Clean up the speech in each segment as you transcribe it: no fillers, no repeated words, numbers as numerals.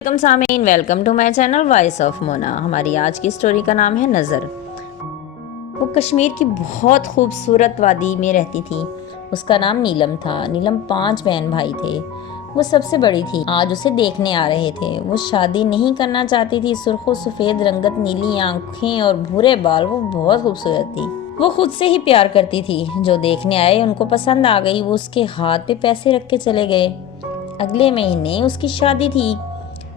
Welcome سامعین، welcome to my channel voice of Mona. ہماری آج کی سٹوری کا نام ہے نظر۔ وہ کشمیر کی بہت خوبصورت وادی میں رہتی تھی۔ اس کا نام نیلم تھا۔ نیلم 5 بہن بھائی تھے، وہ سب سے بڑی تھی۔ آج اسے دیکھنے آ رہے تھے۔ وہ شادی نہیں کرنا چاہتی تھی۔ سرخ و سفید رنگت، نیلی آنکھیں اور بھورے بال، وہ بہت خوبصورت تھی۔ وہ خود سے ہی پیار کرتی تھی۔ جو دیکھنے آئے ان کو پسند آ گئی۔ وہ اس کے ہاتھ پہ پیسے رکھ کے چلے گئے۔ اگلے مہینے اس کی شادی تھی۔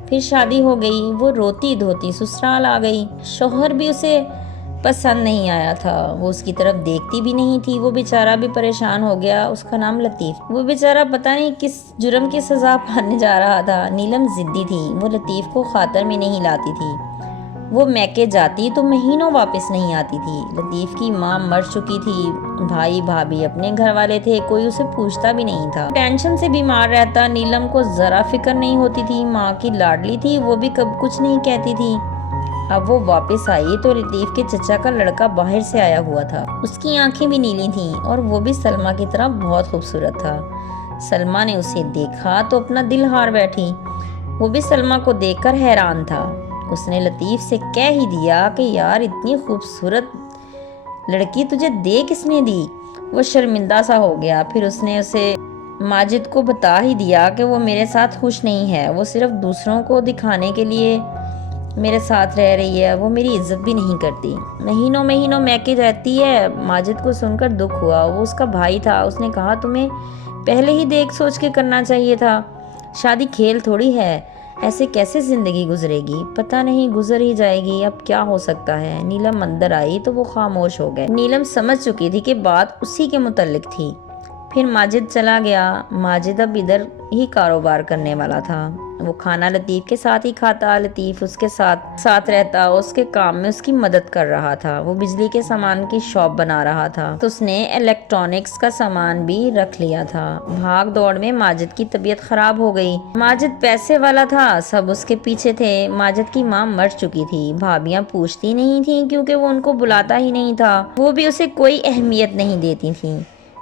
پھر شادی ہو گئی۔ وہ روتی دھوتی سسرال آ گئی۔ شوہر بھی اسے پسند نہیں آیا تھا۔ وہ اس کی طرف دیکھتی بھی نہیں تھی۔ وہ بیچارہ بھی پریشان ہو گیا۔ اس کا نام لطیف۔ وہ بیچارہ پتہ نہیں کس جرم کی سزا پانے جا رہا تھا۔ نیلم ضدی تھی۔ وہ لطیف کو خاطر میں نہیں لاتی تھی۔ وہ میکے جاتی تو مہینوں واپس نہیں آتی تھی۔ لطیف کی ماں مر چکی تھی۔ بھائی بھابھی اپنے گھر والے تھے، کوئی اسے پوچھتا بھی نہیں تھا۔ ٹینشن سے بیمار رہتا۔ نیلم کو ذرا فکر نہیں ہوتی تھی۔ ماں کی لاڈلی تھی، وہ بھی کب کچھ نہیں کہتی تھی۔ اب وہ واپس آئی تو لطیف کے چچا کا لڑکا باہر سے آیا ہوا تھا۔ اس کی آنکھیں بھی نیلی تھیں اور وہ بھی سلمیٰ کی طرح بہت خوبصورت تھا۔ سلمیٰ نے اسے دیکھا تو اپنا دل ہار بیٹھی۔ وہ بھی سلمیٰ کو دیکھ کر حیران تھا۔ اس نے لطیف سے کہہ ہی دیا کہ یار اتنی خوبصورت لڑکی تجھے دے کس نے دی؟ وہ شرمندہ سا ہو گیا۔ پھر اس نے اسے ماجد کو بتا ہی دیا کہ وہ میرے ساتھ خوش نہیں ہے، وہ صرف دوسروں کو دکھانے کے لیے میرے ساتھ رہ رہی ہے، وہ میری عزت بھی نہیں کرتی۔ مہینوں میکے رہتی ہے۔ ماجد کو سن کر دکھ ہوا۔ وہ اس کا بھائی تھا۔ اس نے کہا تمہیں پہلے ہی دیکھ سوچ کے کرنا چاہیے تھا۔ شادی کھیل تھوڑی ہے، ایسے کیسے زندگی گزرے گی؟ پتہ نہیں، گزر ہی جائے گی، اب کیا ہو سکتا ہے؟ نیلم اندر آئی تو وہ خاموش ہو گئے۔ نیلم سمجھ چکی تھی کہ بات اسی کے متعلق تھی۔ پھر ماجد چلا گیا۔ ماجد اب ادھر ہی کاروبار کرنے والا تھا۔ وہ کھانا لطیف کے ساتھ ہی کھاتا۔ لطیف اس کے ساتھ رہتا، اس کے کام میں اس کی مدد کر رہا تھا۔ وہ بجلی کے سامان کی شاپ بنا رہا تھا تو اس نے الیکٹرانکس کا سامان بھی رکھ لیا تھا۔ بھاگ دوڑ میں ماجد کی طبیعت خراب ہو گئی۔ ماجد پیسے والا تھا، سب اس کے پیچھے تھے۔ ماجد کی ماں مر چکی تھی۔ بھابیاں پوچھتی نہیں تھیں کیونکہ وہ ان کو بلاتا ہی نہیں تھا۔ وہ بھی اسے کوئی اہمیت نہیں دیتی تھیں۔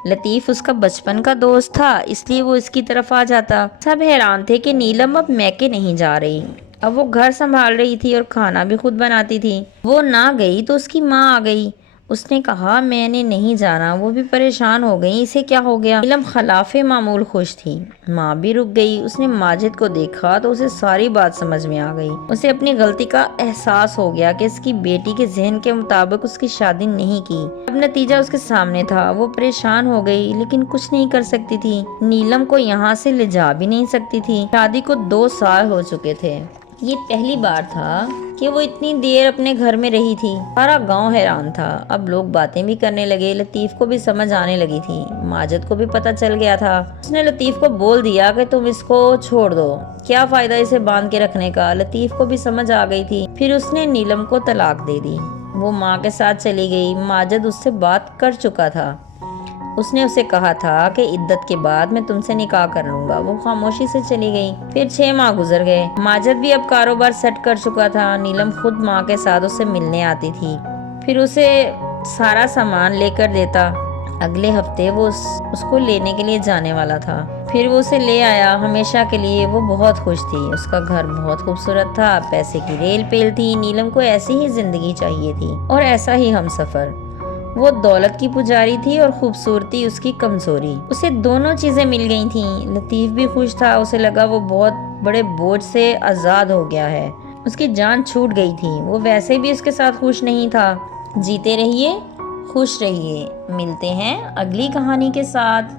لطیف اس کا بچپن کا دوست تھا، اس لیے وہ اس کی طرف آ جاتا۔ سب حیران تھے کہ نیلم اب میکے نہیں جا رہی۔ اب وہ گھر سنبھال رہی تھی اور کھانا بھی خود بناتی تھی۔ وہ نہ گئی تو اس کی ماں آ گئی۔ اس نے کہا میں نے نہیں جانا۔ وہ بھی پریشان ہو گئی، اسے کیا ہو گیا؟ نیلم خلاف معمول خوش تھی۔ ماں بھی رک گئی۔ اس نے ماجد کو دیکھا تو اسے ساری بات سمجھ میں آ گئی۔ اسے اپنی غلطی کا احساس ہو گیا کہ اس کی بیٹی کے ذہن کے مطابق اس کی شادی نہیں کی۔ اب نتیجہ اس کے سامنے تھا۔ وہ پریشان ہو گئی لیکن کچھ نہیں کر سکتی تھی۔ نیلم کو یہاں سے لے جا بھی نہیں سکتی تھی۔ شادی کو 2 سال ہو چکے تھے۔ یہ پہلی بار تھا کہ وہ اتنی دیر اپنے گھر میں رہی تھی۔ سارا گاؤں حیران تھا۔ اب لوگ باتیں بھی کرنے لگے۔ لطیف کو بھی سمجھ آنے لگی تھی۔ ماجد کو بھی پتہ چل گیا تھا۔ اس نے لطیف کو بول دیا کہ تم اس کو چھوڑ دو، کیا فائدہ اسے باندھ کے رکھنے کا؟ لطیف کو بھی سمجھ آ گئی تھی۔ پھر اس نے نیلم کو طلاق دے دی۔ وہ ماں کے ساتھ چلی گئی۔ ماجد اس سے بات کر چکا تھا۔ اس نے اسے کہا تھا کہ عدت کے بعد میں تم سے نکاح کر لوں گا۔ وہ خاموشی سے چلی گئی۔ پھر 6 ماہ گزر گئے۔ ماجد بھی اب کاروبار سیٹ کر چکا تھا۔ نیلم خود ماں کے ساتھ اسے ملنے آتی تھی، پھر اسے سارا سامان لے کر دیتا۔ اگلے ہفتے وہ اس کو لینے کے لیے جانے والا تھا۔ پھر وہ اسے لے آیا ہمیشہ کے لیے۔ وہ بہت خوش تھی۔ اس کا گھر بہت خوبصورت تھا، پیسے کی ریل پیل تھی۔ نیلم کو ایسی ہی زندگی چاہیے تھی اور ایسا ہی ہم سفر۔ وہ دولت کی پجاری تھی اور خوبصورتی اس کی کمزوری۔ اسے دونوں چیزیں مل گئی تھیں۔ لطیف بھی خوش تھا۔ اسے لگا وہ بہت بڑے بوجھ سے آزاد ہو گیا ہے۔ اس کی جان چھوٹ گئی تھی۔ وہ ویسے بھی اس کے ساتھ خوش نہیں تھا۔ جیتے رہیے، خوش رہیے۔ ملتے ہیں اگلی کہانی کے ساتھ۔